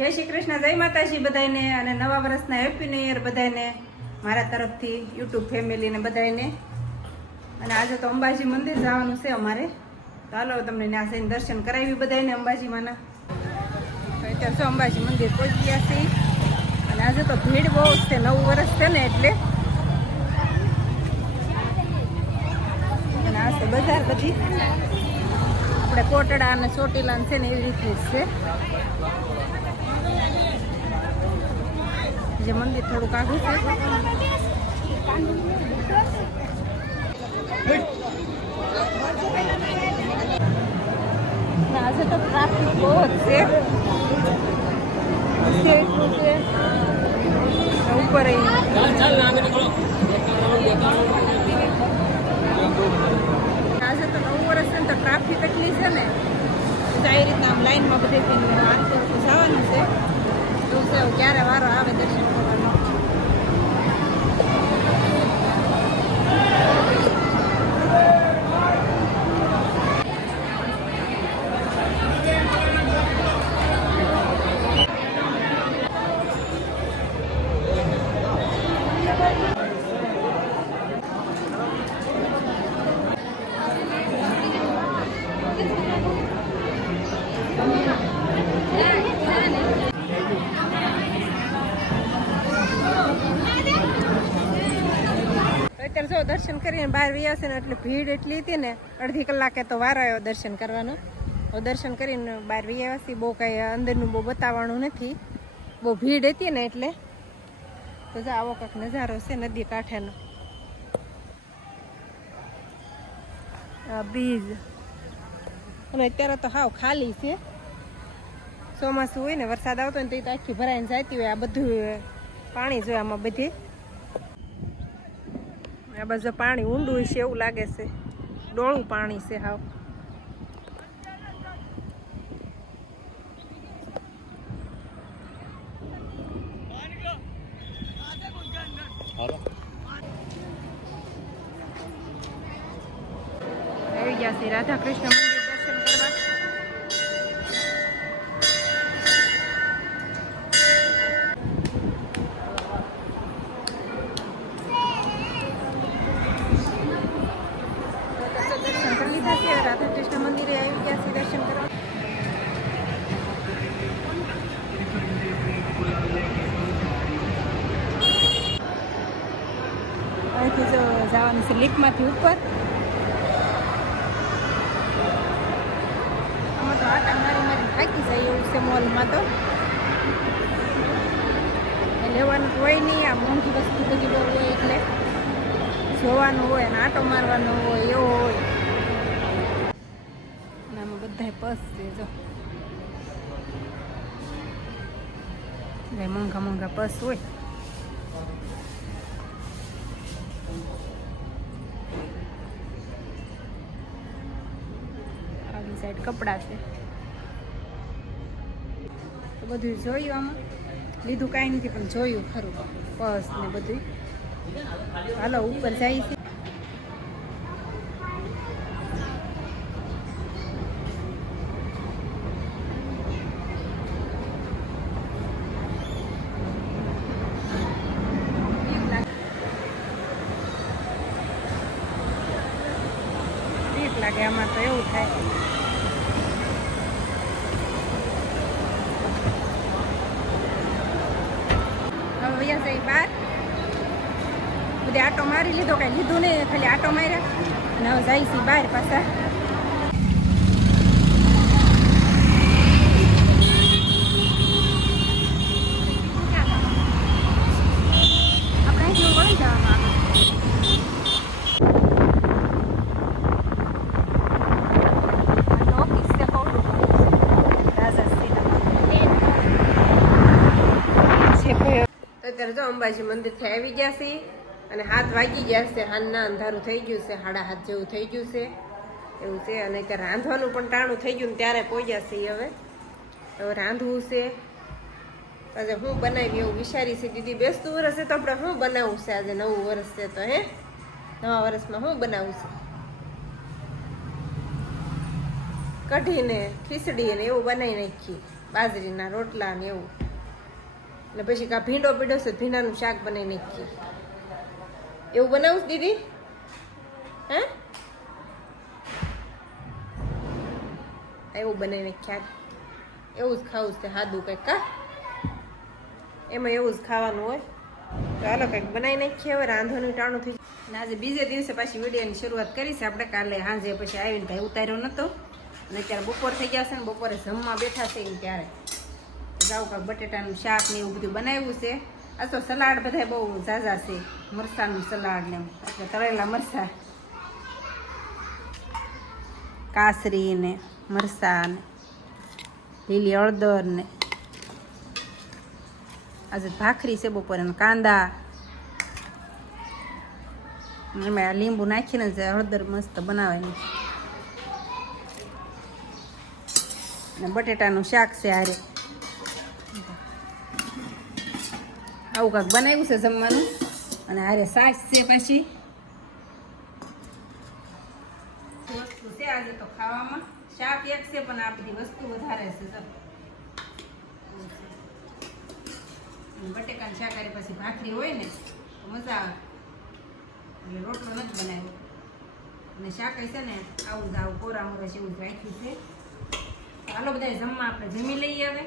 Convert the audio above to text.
જય શ્રી કૃષ્ણ, જય માતાજી બધાને, અને નવા વર્ષના હેપી ન્યુ યર બધાને મારા તરફથી, યુટ્યુબ ફેમિલીને બધાને. અને આજે તો અંબાજી મંદિર જવાનું છે અમારે, તો હાલો તમને ત્યાં જઈને દર્શન કરાવી બધાને અંબાજીમાંના. અત્યારે શું અંબાજી મંદિર પહોંચી ગયા છે, અને આજે તો ભીડ બહુ છે, નવું વર્ષ છે ને એટલે. અને આ છે બજાર બધી, આપણે કોટડા અને ચોટીલા છે ને એવી રીતે જ છે. જે મંદિર થોડુંક આઘું છે. આજે તો ટ્રાફિક બહુ જ છે, ઉપર આજે તો નવું વર્ષ છે ને તો ટ્રાફિક એટલી છે ને, આવી રીતના આમ લાઈનમાં બધે જવાનું છે. ક્યારે વારો આવે દર્શન કરવાનો. અત્યારે જો દર્શન કરીને બહાર વ્યા છે ને, એટલે ભીડ એટલી હતી ને, અડધી કલાકે તો વારો આવ્યો દર્શન કરવાનો. દર્શન કરીને બહાર વ્યા છે, બહુ કાંઈ અંદરનું બહુ બતાવવાનું નથી, બહુ ભીડ હતી ને એટલે. તો જો આવો કાંક નજારો છે નદી કાંઠેનો, આ બ્રિજ. અને અત્યારે તો હાવ ખાલી છે. ચોમાસું હોય ને, વરસાદ આવતો હોય ને તો આખી ભરાઈને જતી હોય. આ બધું પાણી જોઈએ આમાં બધી. આ બાજુ પાણી ઊંડું છે એવું લાગે છે, ડોળું પાણી છે હાવ. આવી ગયા છે રાધા કૃષ્ણ મંદિર દર્શન કરવા. રાધા કૃષ્ણ મંદિરે આવી ગયા છે દર્શન કરવા. અહીંથી જો જવાનું છે લીફ્ટમાંથી ઉપર. આમાં તો આટા મારી મારી થાકી જાય એવું છે મોલમાં તો. લેવાનું હોય નહીં, આ મોંઘી વસ્તુ બધી બહુ હોય એટલે જોવાનું હોય ને આટો મારવાનો હોય એવો હોય. બધા પસ છે જો, મોંઘા મોંઘા પસ હોય. આગલી સાઈડ કપડા છે. તો બધું જોયું, આમાં લીધું કાંઈ નથી પણ જોયું ખરું પસ ને બધું. હાલો ઉપર જાય છે. લાગે આમાં તો એવું થાય. હવે વયા જાય બહાર, બધે આટો મારી લીધો, કાંઈ લીધું નહીં, ખાલી આટો માર્યા. અને હવે જાય છે બહાર પાછા. આપણે અહીંથી વળી જવામાં આવે. અત્યારે જો અંબાજી મંદિરથી આવી ગયા છે, અને 7 વાગી ગયા છે. હાલના અંધારું થઈ ગયું છે, 7:30 જેવું થઈ ગયું છે એવું છે. અને અત્યારે રાંધવાનું પણ ટાણું થઈ ગયું ને ત્યારે પહોંચ્યા છે. હવે રાંધવું છે. આજે હું બનાવી એવું વિચારી છે. દીદી બેસતું વર્ષ છે તો આપણે શું બનાવવું છે? આજે નવું વર્ષ છે તો નવા વર્ષમાં શું બનાવવું છે? કઢીને ખીચડી ને એવું બનાવી નાખી. બાજરીના રોટલા ને એવું. ને પછી કાં ભીંડો પીડો છે, ભીંડાનું શાક બનાવી નાખીએ. એવું બનાવું દીદી? હે એવું બનાવી નાખ્યા. એવું જ ખાવું છે સાદું કંઈક. કા એમાં એવું જ ખાવાનું હોય. તો હાલો કંઈક બનાવી નાખીએ. હવે રાંધવાનું ટાણું થઈ ગયું. આજે બીજે દિવસે પાછી વિડીયોની શરૂઆત કરી છે આપણે. કાલે સાંજે પછી આવીને ભાઈ ઉતાર્યો નહોતો અને અત્યારે બપોર થઈ ગયા છે ને બપોરે જમવા બેઠા છે ને ત્યારે જાઉં કાંક બટેટાનું શાક ને એવું બધું બનાવ્યું છે. આ તો સલાડ બધા બહુ ઝાઝા છે, મરચાંનું સલાડ ને એટલે તળેલા મરચાં, કાસરી ને મરચાં ને લીલી હળદર ને આજે ભાખરી છે બપોરે ને કાંદા એમાં લીંબુ નાખીને જ હળદર મસ્ત બનાવવાની ને બટેટાનું શાક છે હારે. આવું કાંઈક બનાવ્યું છે જમવાનું અને હારે સાસ છે. પછી વસ્તુ છે આજે તો ખાવામાં. શાક એક છે પણ આ બધી વસ્તુ વધારે છે. બટેકાનું શાક હારે પછી ભાખરી હોય ને તો મજા આવે. એટલે રોટલો નથી બનાવ્યો અને શાક છે ને આવું જ આવું કોરા મોરસ એવું જ રાખ્યું છે. હાલો બધા જમવા આપણે જમી લઈએ હવે.